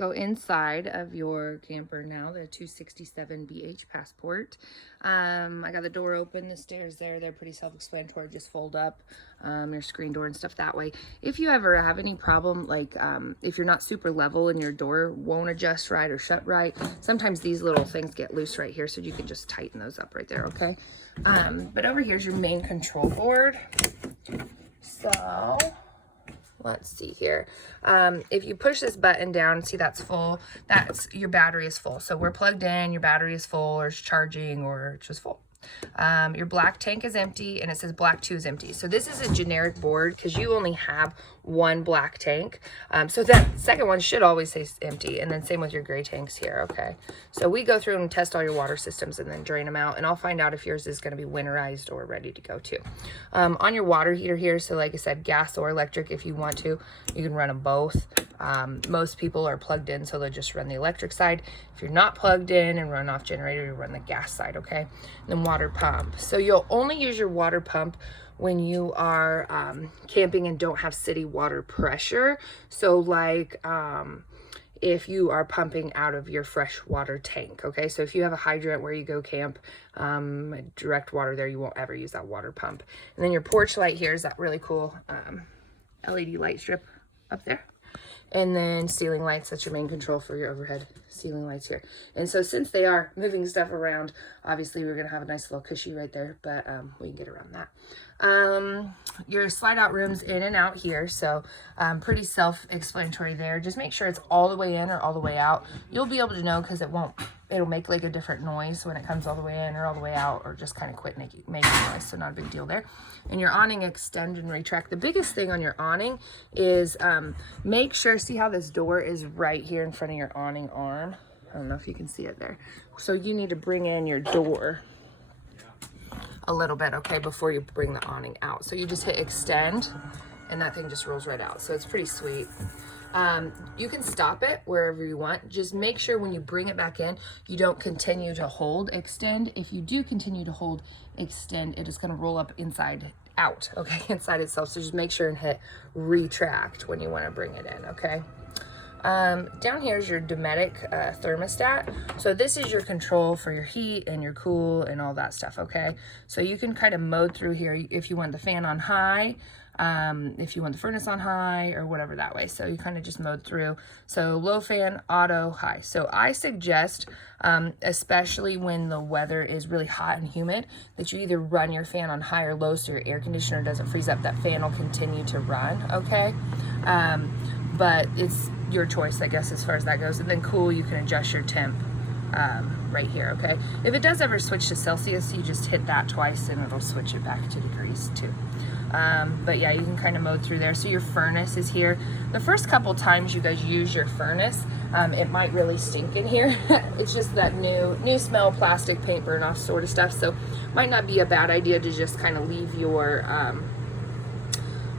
go inside of your camper now, the 267 BH Passport. I got the door open, the stairs there, they're pretty self-explanatory, just fold up your screen door and stuff that way. If you ever have any problem, like if you're not super level and your door won't adjust right or shut right, sometimes these little things get loose right here, so you can just tighten those up right there, okay? But over here's your main control board. So let's see here. If you push this button down, see that's full, that's your battery is full. So we're plugged in, your battery is full or it's charging or it's just full. Your black tank is empty and it says black 2 is empty. So this is a generic board because you only have one black tank. So that second one should always say empty, and then same with your gray tanks here, okay? So we go through and test all your water systems and then drain them out, and I'll find out if yours is going to be winterized or ready to go too. On your water heater here, so like I said, gas or electric, if you want to, you can run them both. Most people are plugged in, so they'll just run the electric side. If you're not plugged in and run off generator, you run the gas side, okay? And then water pump. So you'll only use your water pump when you are camping and don't have city water pressure. So like if you are pumping out of your fresh water tank, okay? So if you have a hydrant where you go camp, direct water there, you won't ever use that water pump. And then your porch light here is that really cool LED light strip up there. And then ceiling lights, that's your main control for your overhead ceiling lights here. And so since they are moving stuff around, obviously we're gonna have a nice little cushy right there, but we can get around that. Your slide out rooms in and out here, so pretty self-explanatory there. Just make sure it's all the way in or all the way out. You'll be able to know because it'll make like a different noise when it comes all the way in or all the way out, or just kind of quit making noise, so not a big deal there. And your awning extend and retract. The biggest thing on your awning is make sure, see how this door is right here in front of your awning arm? I don't know if you can see it there. So you need to bring in your door a little bit, okay, before you bring the awning out. So you just hit extend and that thing just rolls right out. So it's pretty sweet. You can stop it wherever you want. Just make sure when you bring it back in, you don't continue to hold extend. If you do continue to hold extend, it is going to roll up inside out, okay, inside itself. So just make sure and hit retract when you want to bring it in, okay? Down here is your Dometic thermostat. So this is your control for your heat and your cool and all that stuff, okay? So you can kind of mode through here if you want the fan on high, if you want the furnace on high or whatever that way. So you kind of just mode through. So low fan, auto, high. So I suggest, especially when the weather is really hot and humid, that you either run your fan on high or low so your air conditioner doesn't freeze up. That fan will continue to run, okay? But it's your choice, I guess, as far as that goes. And then cool, you can adjust your temp right here, okay? If it does ever switch to Celsius, you just hit that twice and it'll switch it back to degrees too. But yeah, you can kind of mode through there. So your furnace is here. The first couple times you guys use your furnace, it might really stink in here. It's just that new smell, plastic, paint burn off sort of stuff. So might not be a bad idea to just kind of leave your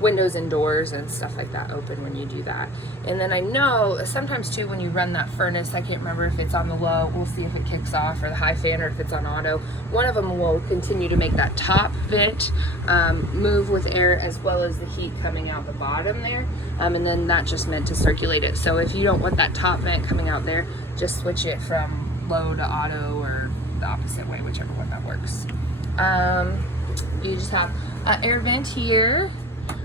windows and doors and stuff like that open when you do that. And then I know sometimes too when you run that furnace, I can't remember if it's on the low, we'll see if it kicks off, or the high fan, or if it's on auto. One of them will continue to make that top vent move with air as well as the heat coming out the bottom there, and then that's just meant to circulate it. So if you don't want that top vent coming out there, just switch it from low to auto or the opposite way, whichever one that works. You just have an air vent here.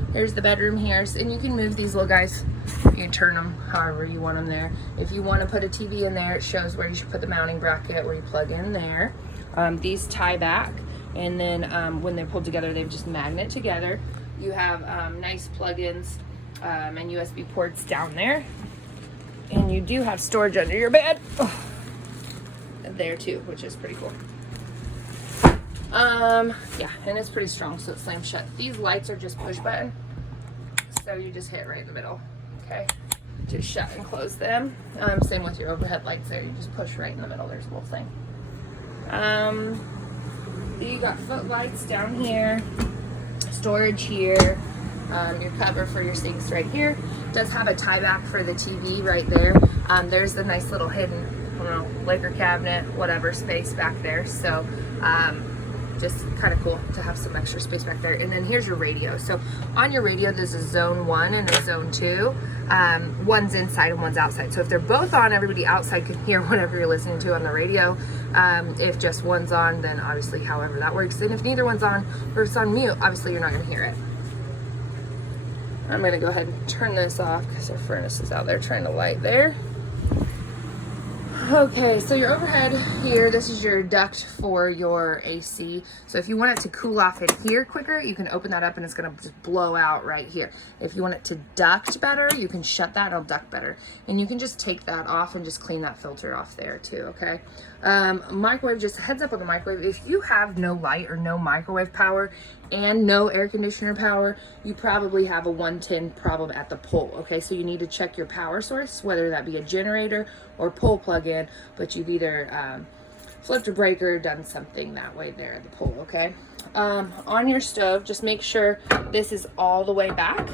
There's the bedroom here, and you can move these little guys. You can turn them however you want them there. If you want to put a TV in there, it shows where you should put the mounting bracket, where you plug in there. These tie back, and then when they're pulled together, they just magnet together. You have nice plug-ins and USB ports down there, and you do have storage under your bed there too, which is pretty cool. Yeah, and it's pretty strong, so it slams shut. These lights are just push button, so you just hit right in the middle, okay? Just shut and close them. Same with your overhead lights there. You just push right in the middle. There's a little thing. You got footlights down here, storage here, your cover for your sinks right here. It does have a tie back for the TV right there. There's the nice little hidden, I don't know, liquor cabinet, whatever space back there. So just kind of cool to have some extra space back there. And then here's your radio. So on your radio, there's a zone 1 and a zone 2. One's inside and one's outside. So if they're both on, everybody outside can hear whatever you're listening to on the radio. If just one's on, then obviously however that works. And if neither one's on or it's on mute, obviously you're not going to hear it. I'm going to go ahead and turn this off because our furnace is out there trying to light there. Okay, so your overhead here, this is your duct for your AC. So if you want it to cool off in here quicker, you can open that up and it's gonna just blow out right here. If you want it to duct better, you can shut that, it'll duct better. And you can just take that off and just clean that filter off there too, okay? Microwave, just a heads up on the microwave. If you have no light or no microwave power and no air conditioner power, you probably have a 110 problem at the pole, okay? So you need to check your power source, whether that be a generator or pole plug-in, but you've either flipped a breaker, done something that way there at the pole, okay? On your stove, just make sure this is all the way back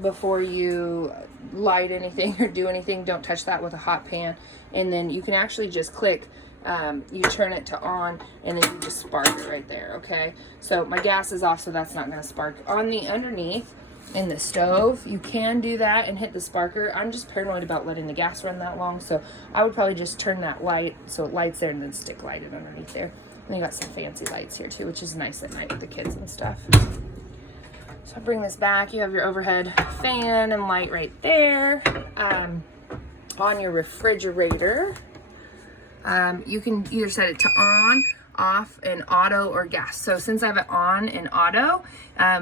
before you light anything or do anything. Don't touch that with a hot pan. And then you can actually just click, you turn it to on, and then you just spark it right there, okay? So my gas is off, so that's not gonna spark. On the underneath, in the stove, you can do that and hit the sparker. I'm just paranoid about letting the gas run that long, so I would probably just turn that light so it lights there and then stick light it underneath there. And you got some fancy lights here too, which is nice at night with the kids and stuff. So I'll bring this back. You have your overhead fan and light right there. On your refrigerator, you can either set it to on, off, and auto, or gas. So since I have it on and auto,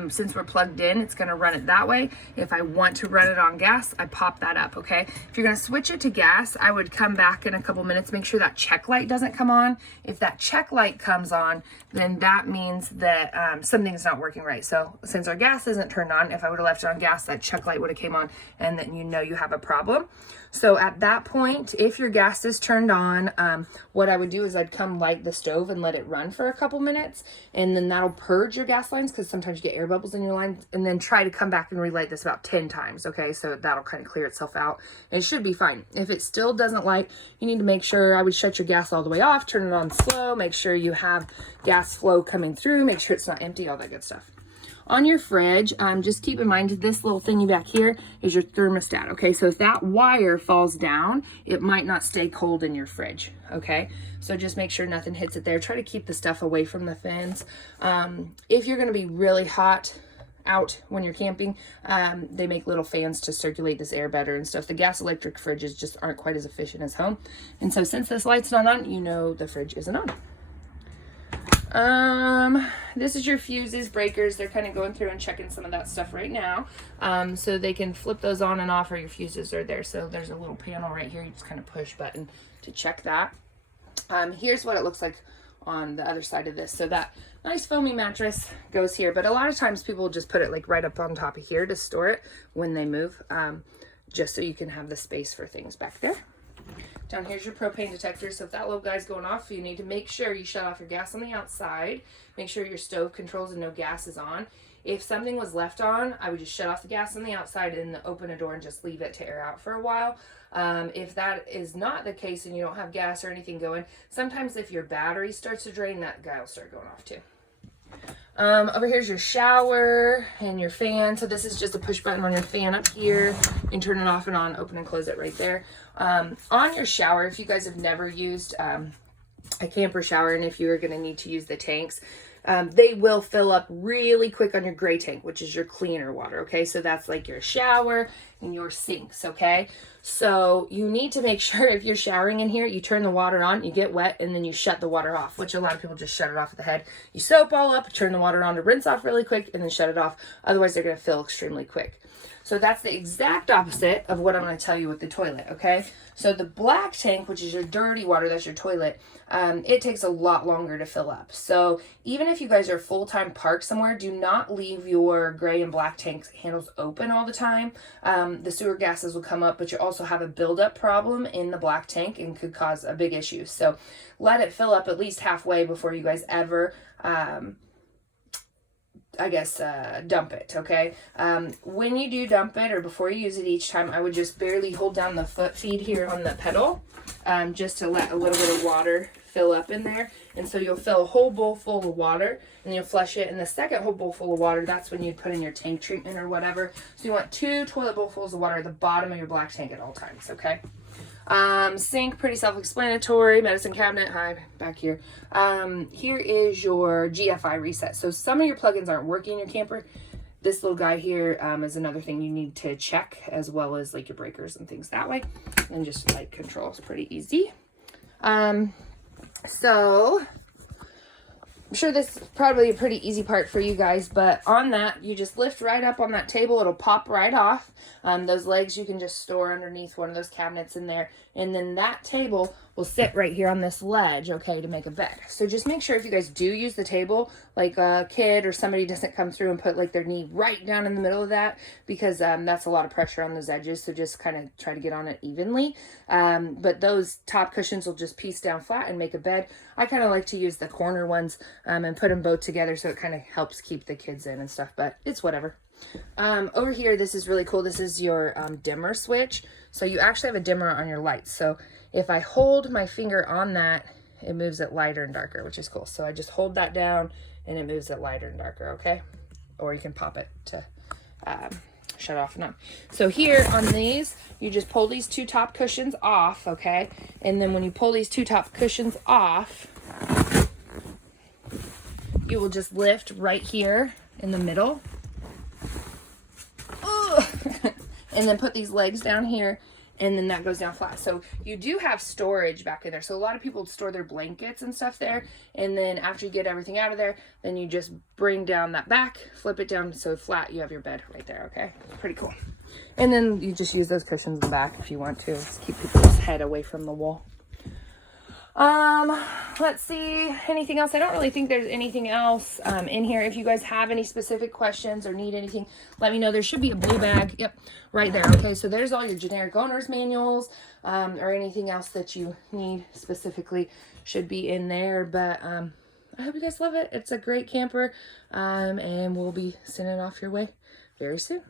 since we're plugged in, it's gonna run it that way. If I want to run it on gas, I pop that up, okay? If you're gonna switch it to gas, I would come back in a couple minutes, make sure that check light doesn't come on. If that check light comes on, then that means that something's not working right. So since our gas isn't turned on, if I would have left it on gas, that check light would have came on, and then you know you have a problem. So at that point, if your gas is turned on, what I would do is I'd come light the stove and let it run for a couple minutes, and then that'll purge your gas lines, because sometimes you get air bubbles in your line, and then try to come back and relight this about 10 times, okay? So that'll kind of clear itself out, and it should be fine. If it still doesn't light, you need to make sure, I would shut your gas all the way off, turn it on slow, make sure you have gas flow coming through, make sure it's not empty, all that good stuff. On your fridge, just keep in mind this little thingy back here is your thermostat, okay? So if that wire falls down, it might not stay cold in your fridge, okay? So just make sure nothing hits it there. Try to keep the stuff away from the fins. If you're gonna be really hot out when you're camping, they make little fans to circulate this air better and stuff. The gas electric fridges just aren't quite as efficient as home. And so since this light's not on, you know the fridge isn't on. This is your fuses, breakers. They're kind of going through and checking some of that stuff right now. So they can flip those on and off, or your fuses are there. So there's a little panel right here. You just kind of push button to check that. Here's what it looks like on the other side of this. So that nice foamy mattress goes here, but a lot of times people just put it like right up on top of here to store it when they move, just so you can have the space for things back there. Down here's your propane detector. So if that little guy's going off, you need to make sure you shut off your gas on the outside. Make sure your stove controls and no gas is on. If something was left on, I would just shut off the gas on the outside and open a door and just leave it to air out for a while. If that is not the case and you don't have gas or anything going, sometimes if your battery starts to drain, that guy will start going off too. Over here's your shower and your fan. So this is just a push button on your fan up here. You can turn it off and on, open and close it right there. On your shower, if you guys have never used a camper shower, and if you are going to need to use the tanks, they will fill up really quick on your gray tank, which is your cleaner water, okay? So that's like your shower and your sinks, okay? So you need to make sure if you're showering in here, you turn the water on, you get wet, and then you shut the water off, which a lot of people just shut it off at the head. You soap all up, turn the water on to rinse off really quick, and then shut it off. Otherwise, they're going to fill extremely quick. So that's the exact opposite of what I'm going to tell you with the toilet, okay? So the black tank, which is your dirty water, that's your toilet, it takes a lot longer to fill up. So even if you guys are full-time parked somewhere, do not leave your gray and black tank handles open all the time. The sewer gases will come up, but you also have a buildup problem in the black tank and could cause a big issue. So let it fill up at least halfway before you guys ever dump it, okay? When you do dump it, or before you use it each time, I would just barely hold down the foot feed here on the pedal, just to let a little bit of water fill up in there. And so you'll fill a whole bowl full of water and you'll flush it. And the second whole bowl full of water, that's when you'd put in your tank treatment or whatever. So you want 2 toilet bowlfuls of water at the bottom of your black tank at all times, okay? Sink, pretty self-explanatory. Medicine cabinet, hi, back here. Here is your GFI reset. So some of your plugins aren't working in your camper. This little guy here is another thing you need to check, as well as like your breakers and things that way. And just light control is pretty easy. So I'm sure this is probably a pretty easy part for you guys, but on that, you just lift right up on that table. It'll pop right off. Those legs you can just store underneath one of those cabinets in there. And then that table will sit right here on this ledge, okay, to make a bed. So just make sure if you guys do use the table, like a kid or somebody doesn't come through and put like their knee right down in the middle of that, because that's a lot of pressure on those edges. So just kind of try to get on it evenly. But those top cushions will just piece down flat and make a bed. I kind of like to use the corner ones and put them both together, so it kind of helps keep the kids in and stuff, but it's whatever. Over here, this is really cool. This is your dimmer switch. So you actually have a dimmer on your lights. So if I hold my finger on that, it moves it lighter and darker, which is cool. So I just hold that down and it moves it lighter and darker, okay? Or you can pop it to shut off and on. So here on these, you just pull these 2 top cushions off, okay? And then when you pull these 2 top cushions off, you will just lift right here in the middle. And then put these legs down here, and then that goes down flat. So you do have storage back in there. So a lot of people store their blankets and stuff there, and then after you get everything out of there, then you just bring down that back, flip it down so flat, you have your bed right there, okay? Pretty cool. And then you just use those cushions in the back if you want to. Just keep people's head away from the wall. Let's see, anything else? I don't really think there's anything else in here. If you guys have any specific questions or need anything, let me know. There should be a blue bag, yep, right there. Okay, so there's all your generic owner's manuals or anything else that you need specifically should be in there. But I hope you guys love it. It's a great camper, and we'll be sending it off your way very soon.